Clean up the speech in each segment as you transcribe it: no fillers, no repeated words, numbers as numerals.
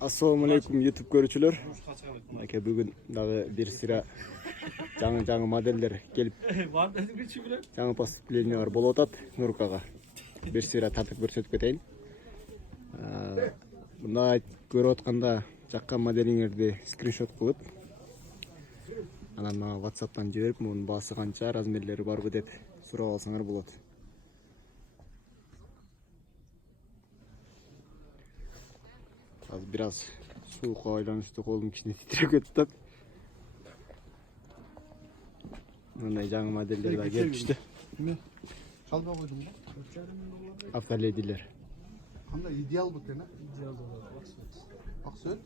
Assalamu alaikum YouTube görücüler. Aka bugün dağı bir sıra жаңы modeller gelip жаңы поступлениялар болуп атат Нуркага. Bir sıra тартып көрсөтүп кетейин. Мына көрүп атканда жаккан моделиңерди скриншот кылып, анан мага WhatsApp'tan жиберип, мунун баасы канча, размерлери барбы деп сурап алсаңар болот. Biraz soğuk aylanıştı, kolum kişine titrek öttü. Bunday жаңы modelleri daha gelmişti. Kalba koydum mu? Afterlediler. Hamda ideal bu tane. İdeal dolar. Aksöl.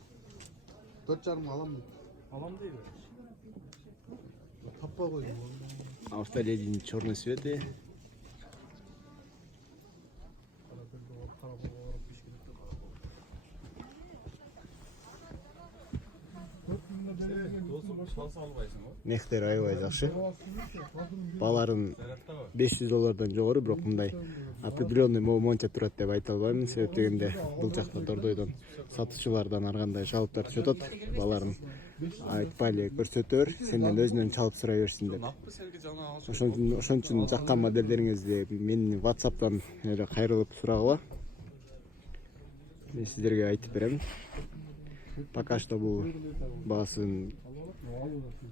4,5 alam mı? Alam değil. Tappa koydum. Afterledinin черный цветы. Мектер аябай жакшы. Баларын $500 жогору, бирок мындай определенный монча турат деп айта албайм. Себеп дегенде бул жакта Дордойдон сатуучулардан ар кандай чалыптар түшүп атат. Баларын айтпай эле көрсөтөр, сенден өзүнөн чалып сурай берсин деп. Ошон үчүн жаккан моделдериңизди менин WhatsApp'тан кайрылып сурагыла. Мен сиздерге айтып берем. Пока что бул баасын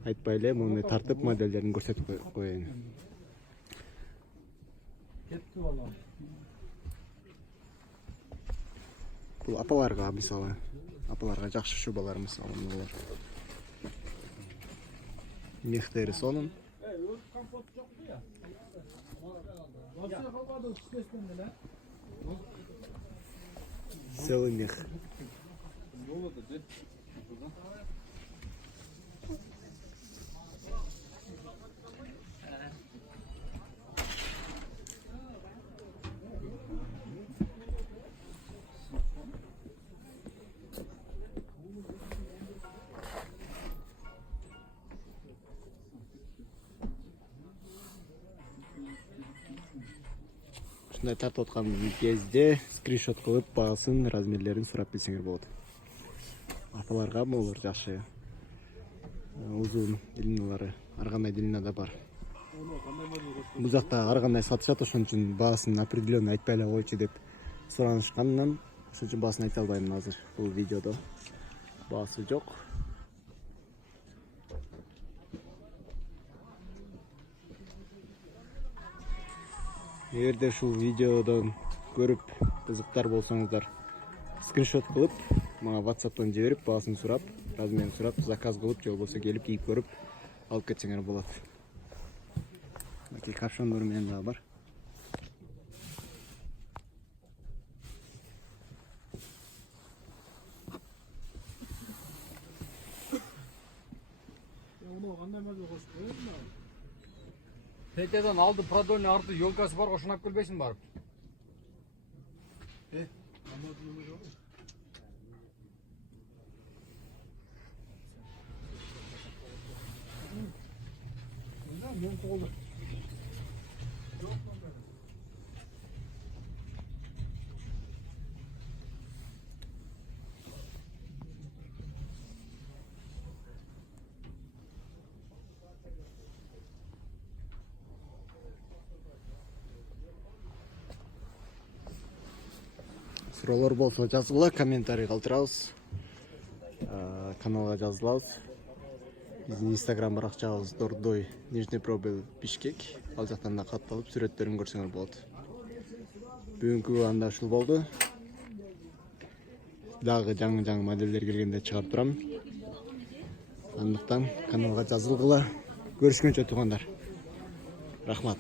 айтпай эле, муну тартып модельдерин көрсөтүп коеюн. Бул апаларга мисалы, апаларга жакшы шубалар мисалы мыналар. Мехтери сонун. Целый мех. Ушундай тартып аткан кезде скриншот кылып баасын, размерлерин сурап билсеңер болот. Апаларга болор жакшы. Узун длиналары, ар кандай длинада бар. Бул жакта ар кандай сатышат, ошон үчүн баасын определенный айтпай эле койчу деп суранышканынан, ошон үчүн баасын айта албайм азыр. Бул видеодо баасы жок. Эгерде ушул видеодон көрүп кызыктар болсоңуздар, скриншот кылып, мага WhatsApp'тан жиберип, баасын сурап, размерин сурап, заказ кылып, же болбосо келип кийип көрүп алып кетсеңер болот. Мынакей капшондор менен дагы бар. Петядан алды продольный арты ёлкасы бар, ошону алып келбейсиң барып. Суроолор болсо жазгыла, комментарий калтырабыз. Каналга жазылабыз. Биздин Instagram баракчабыз Дордой Нижний Пробел Бишкек. Ал жактан да катталып сүрөттөрүн көрсөңөр болот. Бүгүнкү анда ушул болду. Дагы жаңы модельдер келгенде чыгарып турам. Андыктан каналга жазылгыла. Көрүшкөнчө туугандар. Рахмат.